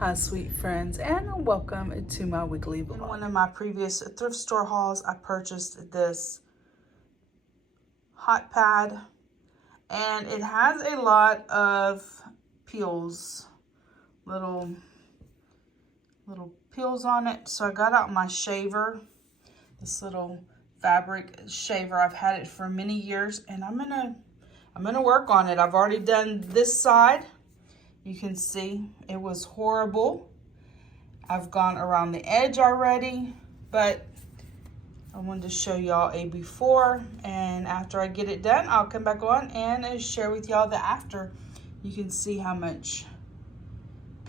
Hi sweet friends, and welcome to my weekly vlog. In one of my previous thrift store hauls, I purchased this hot pad, and it has a lot of peels, little peels on it. So I got out my shaver, this little fabric shaver. I've had it for many years, and I'm gonna work on it. I've already done this side. You can see it was horrible. I've gone around the edge already, but I wanted to show y'all a before, and after I get it done, I'll come back on and share with y'all the after. You can see how much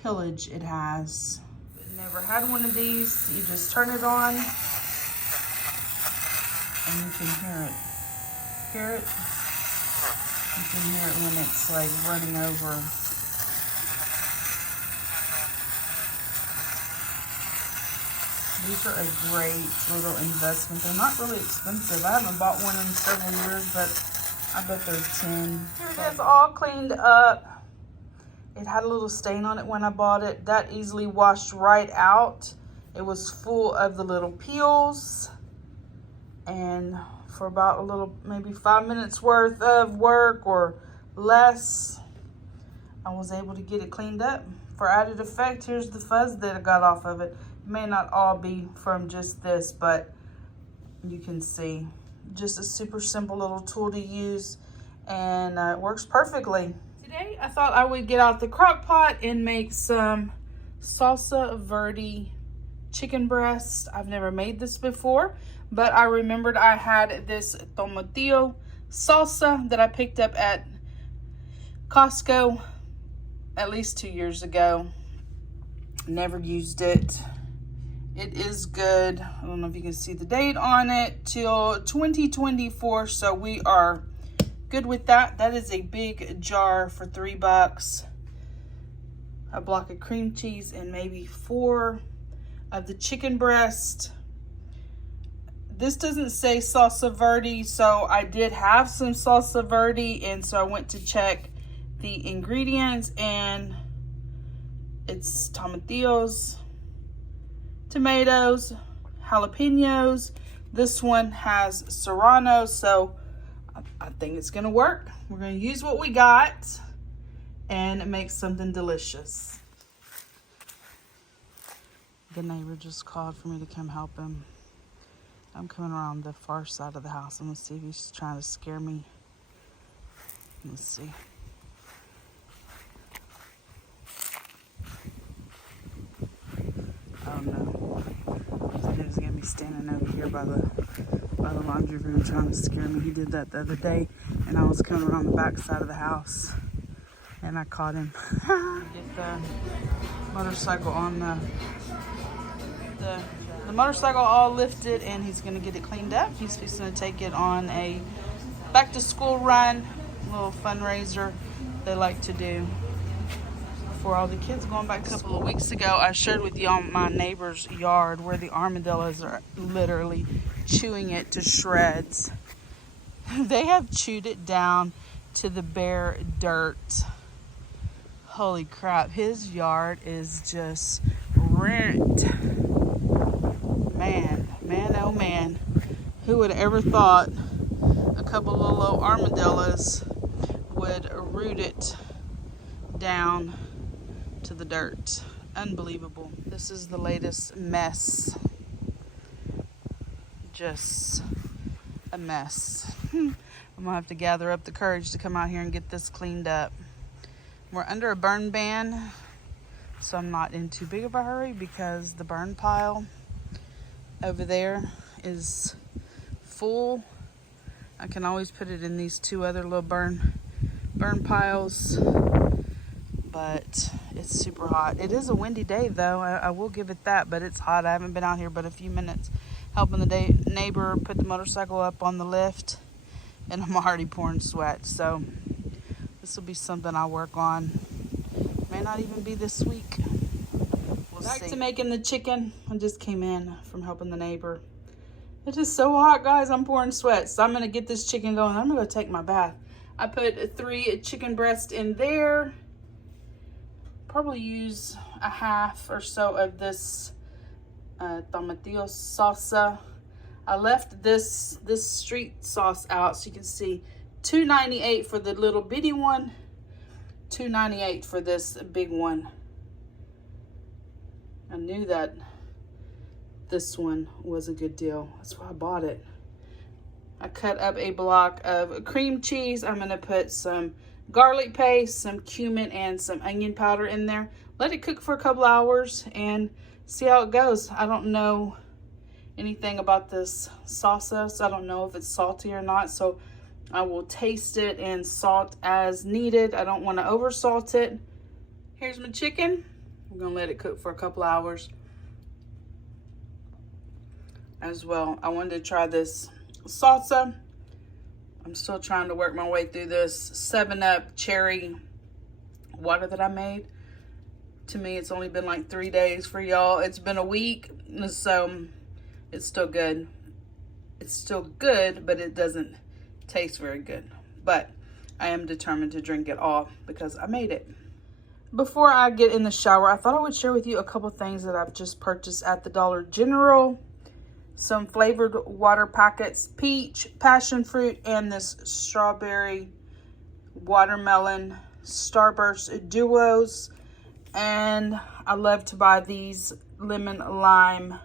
pillage it has. Never had one of these. You just turn it on and you can hear it. Hear it? You can hear it when it's like running over. These are a great little investment. They're not really expensive. I haven't bought one in several years, but I bet they're 10. Here it is, all cleaned up. It had a little stain on it when I bought it. That easily washed right out. It was full of the little peels. And for about a little, maybe 5 minutes worth of work or less, I was able to get it cleaned up. For added effect, here's the fuzz that I got off of it. It may not all be from just this, but you can see. Just a super simple little tool to use, and it works perfectly. Today, I thought I would get out the crock pot and make some Salsa Verde chicken breast. I've never made this before, but I remembered I had this tomatillo salsa that I picked up at Costco at least 2 years ago. Never used it. It is good. I don't know if you can see the date on it, till 2024, so we are good with that. That is a big jar for $3. A block of cream cheese and maybe 4 of the chicken breast. This doesn't say Salsa Verde, so I did have some Salsa Verde, and so I went to check the ingredients, and it's tomatillos, tomatoes, jalapenos. This one has serrano, so I think it's gonna work. We're gonna use what we got and make something delicious. The neighbor just called for me to come help him. I'm coming around the far side of the house. I'm gonna see if he's trying to scare me. Let's see. Oh no. He was gonna be standing over here by the laundry room trying to scare me. He did that the other day, and I was coming around the back side of the house and I caught him. Get the motorcycle on the motorcycle all lifted, and he's gonna get it cleaned up. He's gonna take it on a back to school run, a little fundraiser they like to do for all the kids. Going back a couple of weeks ago, I shared with y'all my neighbor's yard where the armadillos are literally chewing it to shreds. They have chewed it down to the bare dirt. Holy crap, his yard is just rent. Man, oh man. Who would have ever thought a couple of little armadillos would root it down to the dirt? Unbelievable. This is the latest mess. Just a mess. I'm gonna have to gather up the courage to come out here and get this cleaned up. We're under a burn ban, so I'm not in too big of a hurry because the burn pile over there is full. I can always put it in these 2 other little burn piles, but it's super hot. It is a windy day though, I will give it that, but it's hot. I haven't been out here but a few minutes helping the neighbor put the motorcycle up on the lift, and I'm already pouring sweat. So this will be something I'll work on. May not even be this week. We'll Back see. To making the chicken. I just came in from helping the neighbor. It is so hot, guys. I'm pouring sweat. So I'm gonna get this chicken going. I'm gonna go take my bath. I put 3 chicken breasts in there. Probably use a half or so of this tomatillo salsa. I left this street sauce out so you can see. $2.98 for the little bitty one, $2.98 for this big one. I knew that this one was a good deal. That's why I bought it. I cut up a block of cream cheese. I'm gonna put some garlic paste, some cumin, and some onion powder in there. Let it cook for a couple hours and see how it goes. I don't know anything about this salsa, so I don't know if it's salty or not. So I will taste it and salt as needed. I don't want to over salt it. Here's my chicken. I'm gonna let it cook for a couple hours as well. I wanted to try this salsa. I'm still trying to work my way through this 7-Up cherry water that I made. To me, it's only been like 3 days. For y'all, it's been a week, so it's still good. It's still good, but it doesn't taste very good. But I am determined to drink it all because I made it. Before I get in the shower, I thought I would share with you a couple things that I've just purchased at the Dollar General. Some flavored water packets, peach, passion fruit, and this strawberry watermelon Starburst duos. And I love to buy these lemon lime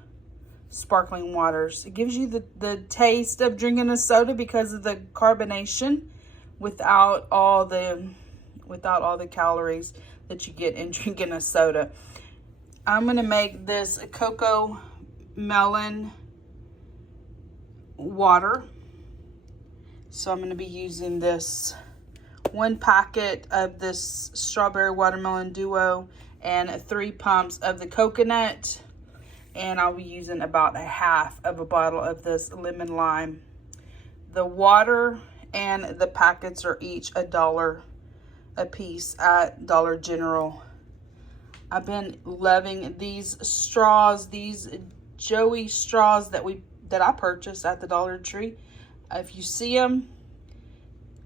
sparkling waters. It gives you the taste of drinking a soda because of the carbonation without all the calories that you get in drinking a soda. I'm gonna make this cocoa melon water. So I'm going to be using this 1 packet of this strawberry watermelon duo and 3 pumps of the coconut, and I'll be using about a half of a bottle of this lemon lime. The water and the packets are each $1 a piece at Dollar General. I've been loving these straws, these Joey straws that I purchased at the Dollar Tree. If you see them,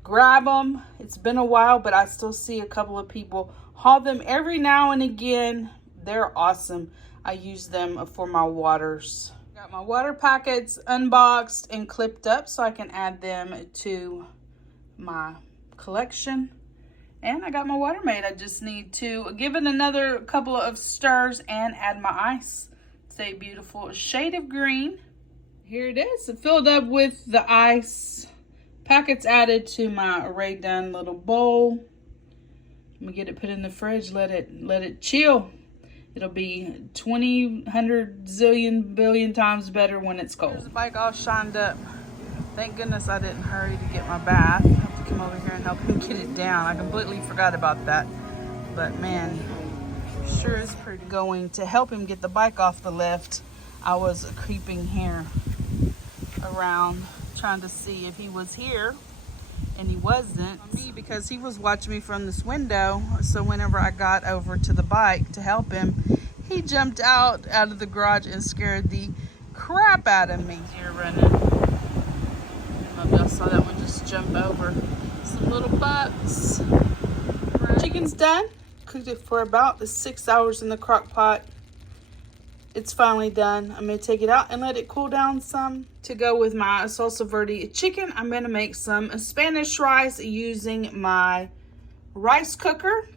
grab them. It's been a while, but I still see a couple of people haul them every now and again. They're awesome. I use them for my waters. Got my water packets unboxed and clipped up so I can add them to my collection. And I got my water made. I just need to give it another couple of stirs and add my ice. It's a beautiful shade of green. Here it is, filled up with the ice. Packets added to my already done little bowl. I'm gonna get it put in the fridge, let it chill. It'll be 100 zillion billion times better when it's cold. Here's the bike all shined up. Thank goodness I didn't hurry to get my bath. I have to come over here and help him get it down. I completely forgot about that. But man, sure is pretty. Going to help him get the bike off the lift, I was creeping here around trying to see if he was here, and he wasn't. Me, because he was watching me from this window, so whenever I got over to the bike to help him, he jumped out of the garage and scared the crap out of me. Here running. I don't know if y'all saw that one just jump over some little bucks. Chicken's done. Cooked it for about 6 hours in the crock pot. It's finally done. I'm going to take it out and let it cool down some. To go with my Salsa Verde chicken, I'm going to make some Spanish rice using my rice cooker.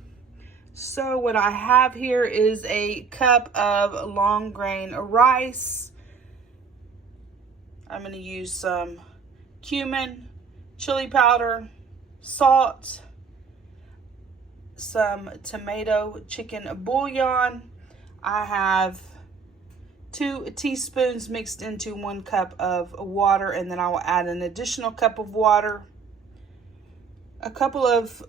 So what I have here is a cup of long grain rice. I'm going to use some cumin, chili powder, salt, some tomato chicken bouillon. I have 2 teaspoons mixed into 1 cup of water, and then I will add an additional cup of water. A couple of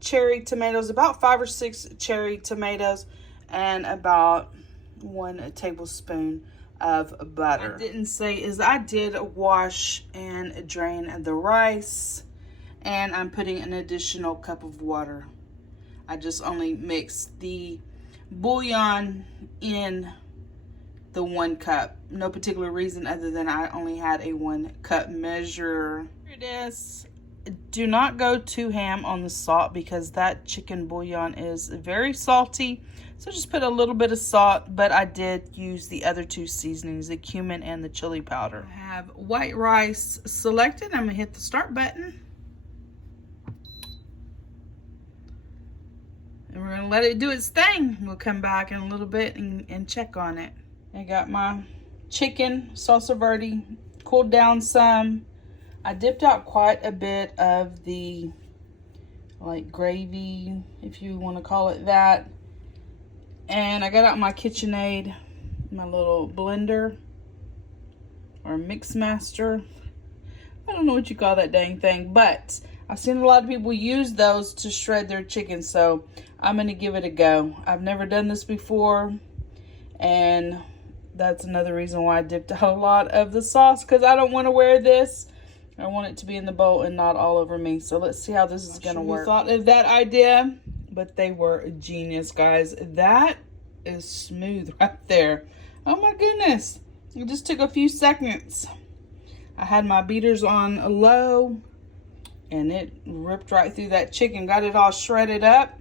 cherry tomatoes, about 5 or 6 cherry tomatoes, and about 1 tablespoon of butter. What I didn't say is I did wash and drain the rice, and I'm putting an additional cup of water. I just only mixed the bouillon in the 1 cup. No particular reason other than I only had a 1 cup measure. Here it is, do not go too ham on the salt because that chicken bouillon is very salty. So just put a little bit of salt, but I did use the other two seasonings, the cumin and the chili powder. I have white rice selected. I'm gonna hit the start button. And we're gonna let it do its thing. We'll come back in a little bit and check on it. I got my chicken, salsa verde, cooled down some. I dipped out quite a bit of the like gravy, if you want to call it that. And I got out my KitchenAid, my little blender or mix master. I don't know what you call that dang thing, but I've seen a lot of people use those to shred their chicken, so I'm gonna give it a go. I've never done this before, and that's another reason why I dipped out a lot of the sauce, because I don't want to wear this. I want it to be in the bowl and not all over me. So let's see how this is gonna work. Thought of that idea, but they were a genius, guys. That is smooth right there. Oh my goodness. It just took a few seconds. I had my beaters on low and it ripped right through that chicken, got it all shredded up.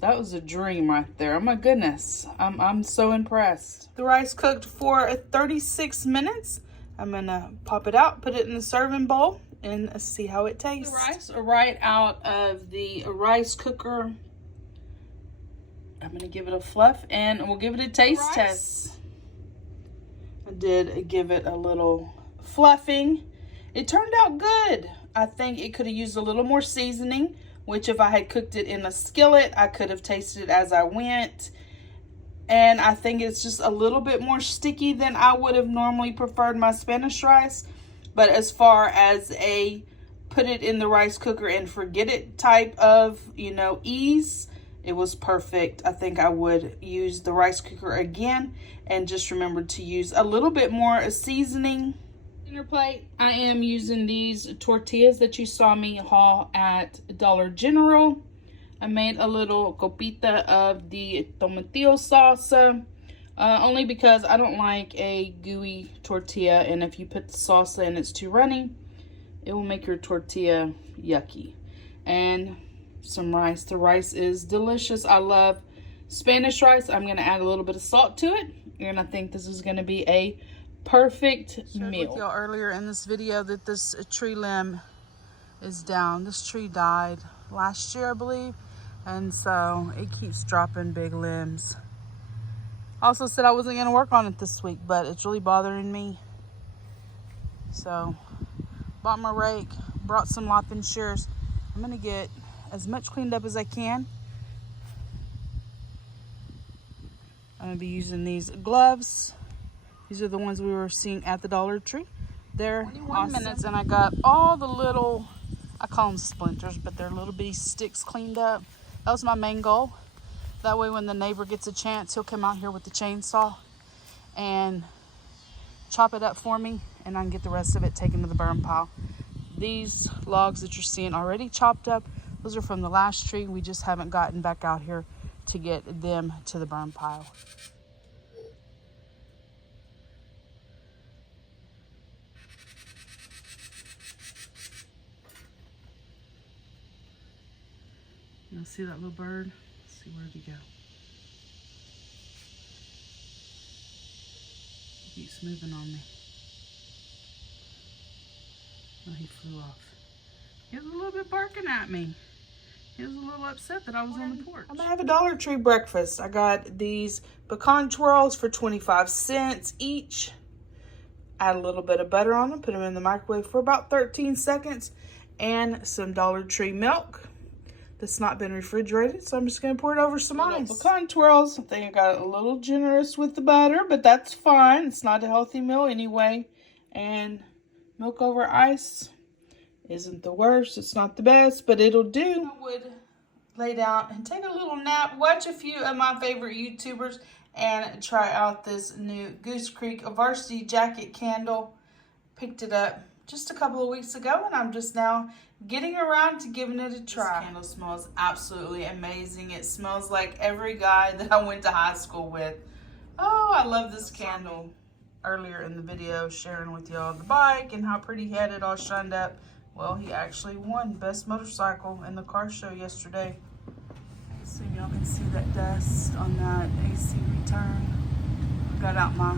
That was a dream right there. Oh my goodness. I'm so impressed. The rice cooked for 36 minutes. I'm gonna pop it out, put it in the serving bowl, and see how it tastes. The rice right out of the rice cooker. I'm gonna give it a fluff and we'll give it a taste test. I did give it a little fluffing. It turned out good. I think it could have used a little more seasoning, which if I had cooked it in a skillet, I could have tasted it as I went. And I think it's just a little bit more sticky than I would have normally preferred my Spanish rice. But as far as a put it in the rice cooker and forget it type of, you know, ease, it was perfect. I think I would use the rice cooker again, and just remember to use a little bit more seasoning. Dinner plate, I am using these tortillas that you saw me haul at Dollar General. I made a little copita of the tomatillo salsa, only because I don't like a gooey tortilla, and if you put the salsa and it's too runny, it will make your tortilla yucky. And some rice. The rice is delicious. I love Spanish rice. I'm going to add a little bit of salt to it, and I think this is going to be a perfect meal. I shared with y'all earlier in this video that this tree limb is down. This tree died last year, I believe, and so it keeps dropping big limbs. Also said I wasn't going to work on it this week, but it's really bothering me. So bought my rake, brought some lopping shears. I'm going to get as much cleaned up as I can. I'm going to be using these gloves. These are the ones we were seeing at the Dollar Tree. They're 21 awesome. Minutes, and I got all the little, I call them splinters, but they're little bitty sticks cleaned up. That was my main goal. That way when the neighbor gets a chance, he'll come out here with the chainsaw and chop it up for me, and I can get the rest of it taken to the burn pile. These logs that you're seeing already chopped up, those are from the last tree. We just haven't gotten back out here to get them to the burn pile. You see that little bird? Let's see, where'd he go? He keeps moving on me. Oh, he flew off. He was a little bit barking at me. He was a little upset that I was on the porch. I'm gonna have a Dollar Tree breakfast. I got these pecan twirls for 25 cents each. Add a little bit of butter on them, put them in the microwave for about 13 seconds, and some Dollar Tree milk that's not been refrigerated. So I'm just gonna pour it over some ice. Pecan twirls, I think I got a little generous with the butter, but that's fine. It's not a healthy meal anyway. And milk over ice isn't the worst. It's not the best, but it'll do. I would lay down and take a little nap, watch a few of my favorite YouTubers, and try out this new Goose Creek Varsity Jacket candle. Picked it up just a couple of weeks ago, and I'm just now getting around to giving it a try. This candle smells absolutely amazing. It smells like every guy that I went to high school with. Oh, I love this candle. Earlier in the video, sharing with y'all the bike and how pretty he had it all shined up. Well, he actually won Best Motorcycle in the car show yesterday. So y'all can see that dust on that AC return. I got out my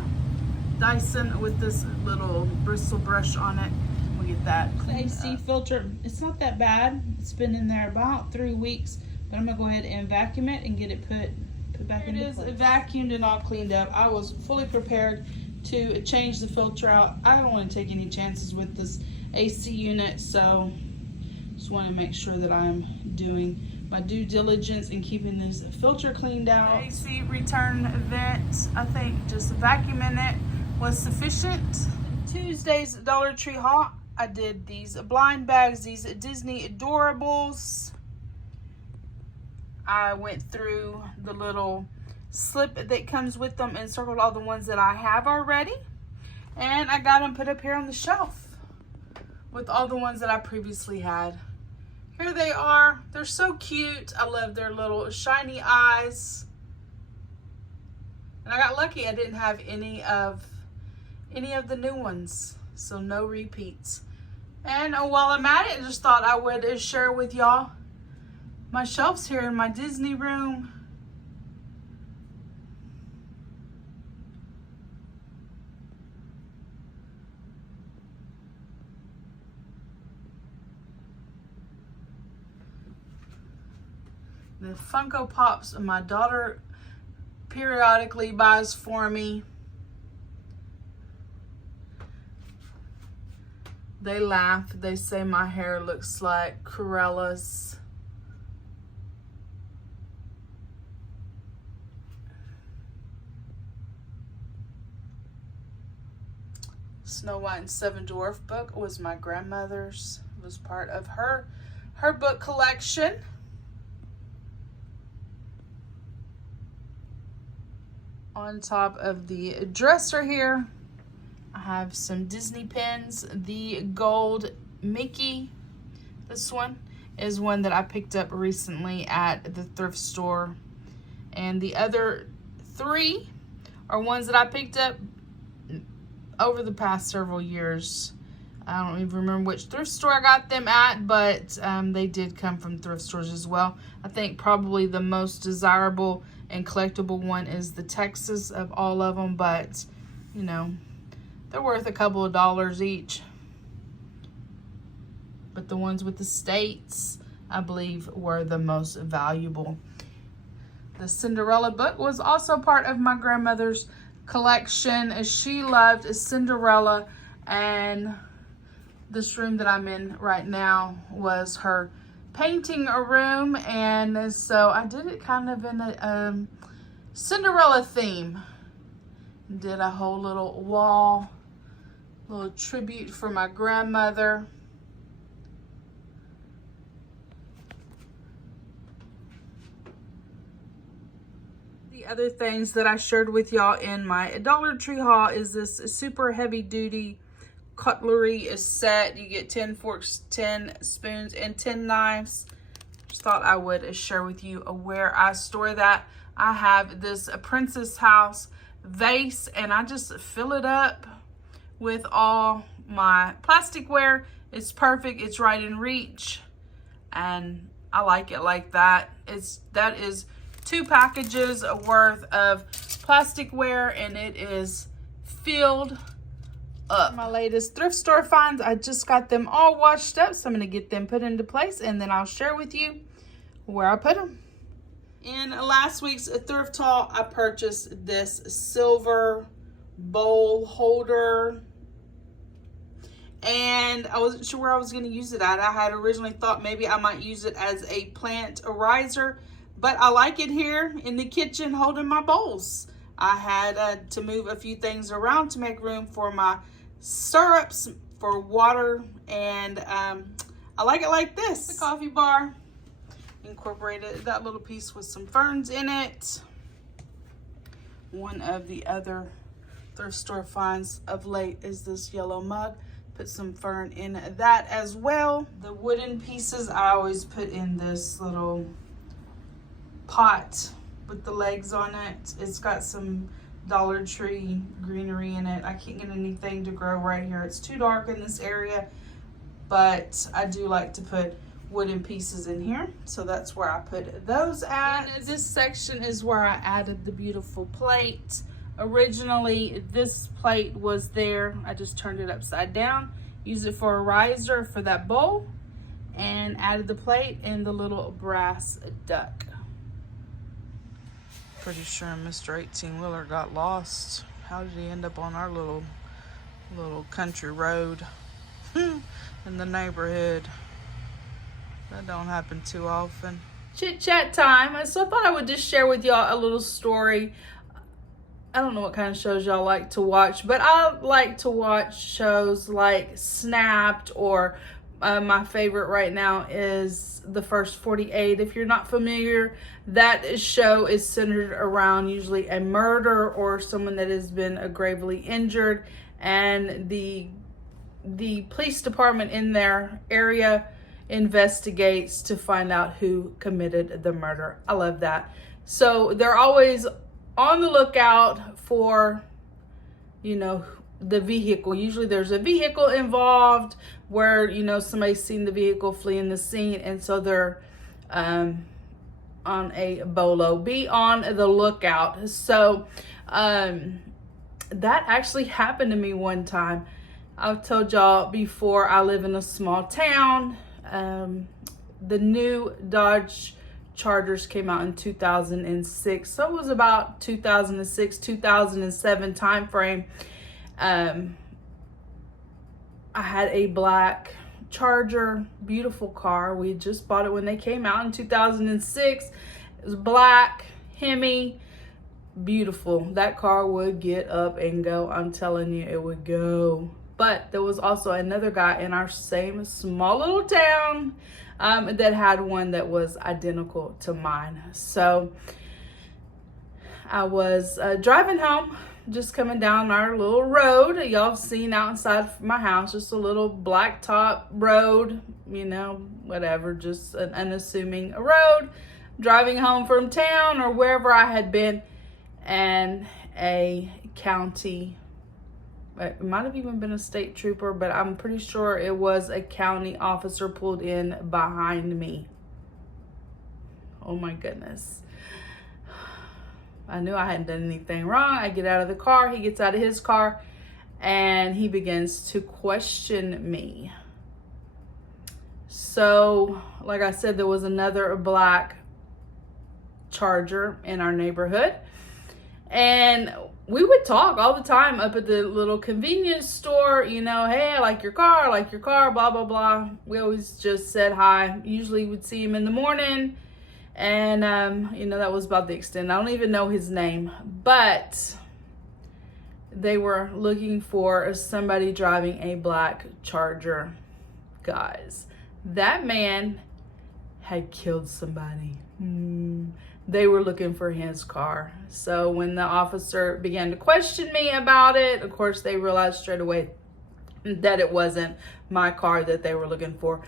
Dyson with this little bristle brush on it. We'll get that cleaned AC up. Filter, it's not that bad. It's been in there about 3 weeks, but I'm gonna go ahead and vacuum it and get it put back in place. It is vacuumed and all cleaned up. I was fully prepared to change the filter out. I don't want to take any chances with this AC unit, so just want to make sure that I'm doing my due diligence in keeping this filter cleaned out. The AC return vent, I think just vacuuming it was sufficient. Tuesday's Dollar Tree haul, I did these blind bags, these Disney Doorables. I went through the little slip that comes with them and circled all the ones that I have already. And I got them put up here on the shelf with all the ones that I previously had. Here they are. They're so cute. I love their little shiny eyes. And I got lucky. I didn't have any of the new ones, so no repeats. And while I'm at it, I just thought I would share with y'all my shelves here in my Disney room. The Funko Pops my daughter periodically buys for me. They laugh. They say my hair looks like Cruella's. Snow White and Seven Dwarf book was my grandmother's. It was part of her book collection. On top of the dresser here, I have some Disney pins. The gold Mickey. This one is one that I picked up recently at the thrift store. And the other 3 are ones that I picked up over the past several years. I don't even remember which thrift store I got them at, but they did come from thrift stores as well. I think probably the most desirable and collectible one is the Texas of all of them, but you know, they're worth a couple of dollars each. But the ones with the states, I believe, were the most valuable. The Cinderella book was also part of my grandmother's collection, as she loved Cinderella, and this room that I'm in right now was her painting a room, and so I did it kind of in a Cinderella theme. Did a whole little wall, little tribute for my grandmother. The other things that I shared with y'all in my Dollar Tree haul is this super heavy duty cutlery set. You get 10 forks, 10 spoons, and 10 knives. Just thought I would share with you where I store that. I have this Princess House vase, and I just fill it up with all my plasticware. It's perfect. It's right in reach, and I like it like that. That is 2 packages worth of plasticware, and it is filled up. My latest thrift store finds, I just got them all washed up, so I'm going to get them put into place, and then I'll share with you where I put them. In last week's thrift haul, I purchased this silver bowl holder, and I wasn't sure where I was going to use it at. I had originally thought maybe I might use it as a plant riser, but I like it here in the kitchen holding my bowls. I had to move a few things around to make room for my syrups, for water, and I like it like this. The coffee bar, incorporated that little piece with some ferns in it. One of the other thrift store finds of late is this yellow mug. Put some fern in that as well. The wooden pieces I always put in this little pot with the legs on it. It's got some Dollar Tree greenery in it. I can't get anything to grow right here. It's too dark in this area. but I do like to put wooden pieces in here, so that's where I put those at. And this section is where I added the beautiful plate. Originally this plate was there, I just turned it upside down, used it for a riser for that bowl, and added the plate and the little brass duck. Pretty sure Mr. 18-wheeler got lost. How did he end up on our little country road in the neighborhood? That don't happen too often. Chit chat time. So I thought I would just share with y'all a little story. I don't know what kind of shows y'all like to watch, but I like to watch shows like Snapped, or my favorite right now is The First 48. If you're not familiar, that show is centered around usually a murder or someone that has been gravely injured, and the police department in their area investigates to find out who committed the murder. I love that. So they're always on the lookout for, you know, the vehicle. Usually there's a vehicle involved where, you know, somebody's seen the vehicle fleeing the scene, and so they're on a bolo. Be on the lookout. So that actually happened to me one time. I've told y'all before, I live in a small town. The new Dodge Chargers came out in 2006, so it was about 2006 2007 time frame. I had a black Charger, beautiful car. We had just bought it when they came out in 2006. It was black, Hemi, beautiful. That car would get up and go. I'm telling you, it would go. But there was also another guy in our same small little town that had one that was identical to mine. So I was driving home, just coming down our little road. Y'all have seen outside my house, just a little blacktop road, you know, whatever, just an unassuming road. Driving home from town or wherever I had been, and a county, it might have even been a state trooper, but I'm pretty sure it was a county officer, pulled in behind me. Oh my goodness. I knew I hadn't done anything wrong. I get out of the car, he gets out of his car, and he begins to question me. So, like I said, there was another black Charger in our neighborhood, and we would talk all the time up at the little convenience store, you know, hey, I like your car, blah, blah, blah. We always just said hi. Usually would see him in the morning, and, you know, that was about the extent. I don't even know his name, but they were looking for somebody driving a black Charger. Guys, that man had killed somebody. They were looking for his car. So when the officer began to question me about it, of course, they realized straight away that it wasn't my car that they were looking for.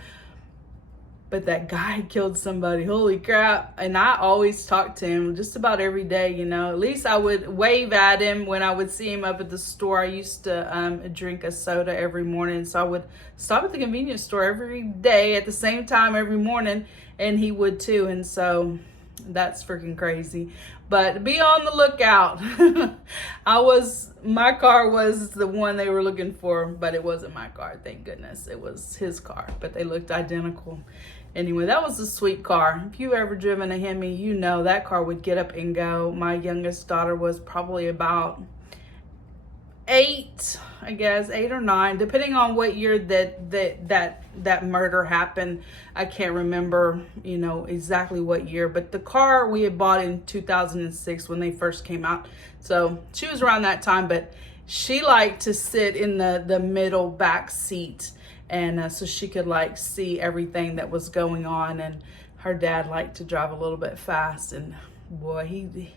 But that guy killed somebody. Holy crap. And I always talk to him just about every day, you know. At least I would wave at him when I would see him up at the store. I used to drink a soda every morning. So I would stop at the convenience store every day at the same time every morning. And he would too. And so that's freaking crazy. But be on the lookout. My car was the one they were looking for, but it wasn't my car, thank goodness. It was his car, but they looked identical. Anyway, that was a sweet car. If you've ever driven a Hemi, you know that car would get up and go. My youngest daughter was probably about 8, I guess, 8 or 9, depending on what year that murder happened. I can't remember, you know, exactly what year, but the car we had bought in 2006 when they first came out. So she was around that time, but she liked to sit in the middle back seat, and so she could like see everything that was going on. And her dad liked to drive a little bit fast, and boy, he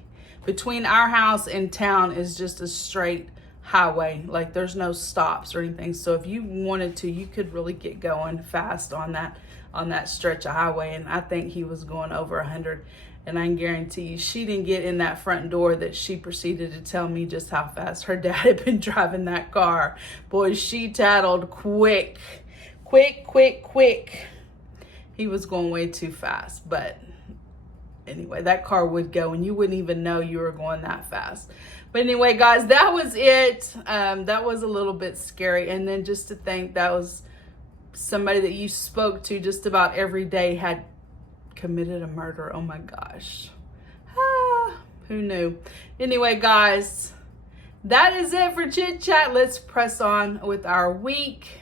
between our house and town is just a straight highway. Like there's no stops or anything, so if you wanted to, you could really get going fast on that stretch of highway. And I think he was going over 100, and I can guarantee you she didn't get in that front door that she proceeded to tell me just how fast her dad had been driving that car. Boy, she tattled quick. quick. He was going way too fast, but anyway, that car would go and you wouldn't even know you were going that fast. But anyway, guys, that was it. That was a little bit scary. And then just to think that was somebody that you spoke to just about every day had committed a murder. Oh my gosh. Who knew? Anyway, guys, that is it for Chit Chat. Let's press on with our week.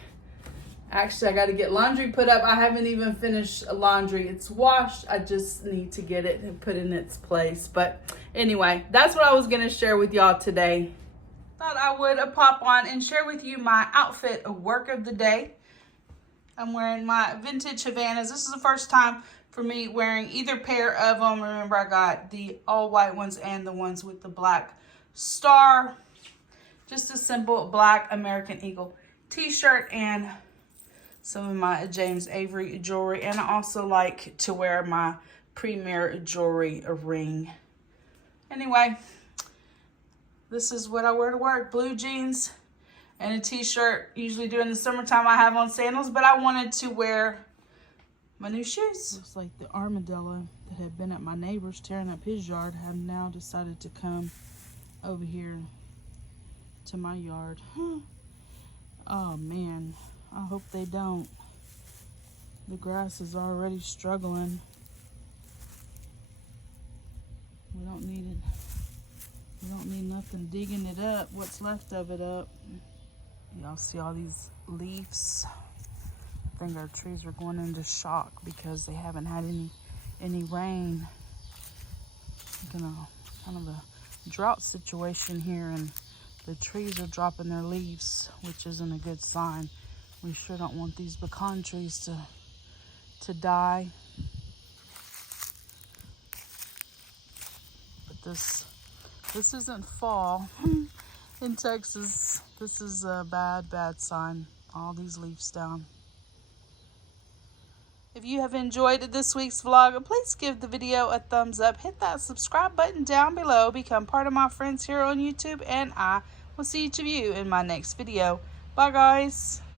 Actually, I got to get laundry put up. I haven't even finished laundry. It's washed. I just need to get it and put in its place. But anyway, that's what I was going to share with y'all today. Thought I would pop on and share with you my outfit of work of the day. I'm wearing my vintage Havanas. This is the first time for me wearing either pair of them. Remember, I got the all white ones and the ones with the black star. Just a simple black American Eagle t-shirt and some of my James Avery jewelry. And I also like to wear my Premier jewelry ring. Anyway, this is what I wear to work. Blue jeans and a t-shirt. Usually during the summertime I have on sandals, but I wanted to wear my new shoes. Looks like the armadillo that had been at my neighbor's tearing up his yard have now decided to come over here to my yard. Oh man, I hope they don't. The grass is already struggling. We don't need it. We don't need nothing digging it up, what's left of it up. Y'all see all these leaves? I think our trees are going into shock because they haven't had any rain. Kind of a drought situation here, and the trees are dropping their leaves, which isn't a good sign. We sure don't want these pecan trees to die. But this isn't fall in Texas. This is a bad sign. All these leaves down. If you have enjoyed this week's vlog, please give the video a thumbs up. Hit that subscribe button down below. Become part of my friends here on YouTube. And I will see each of you in my next video. Bye, guys.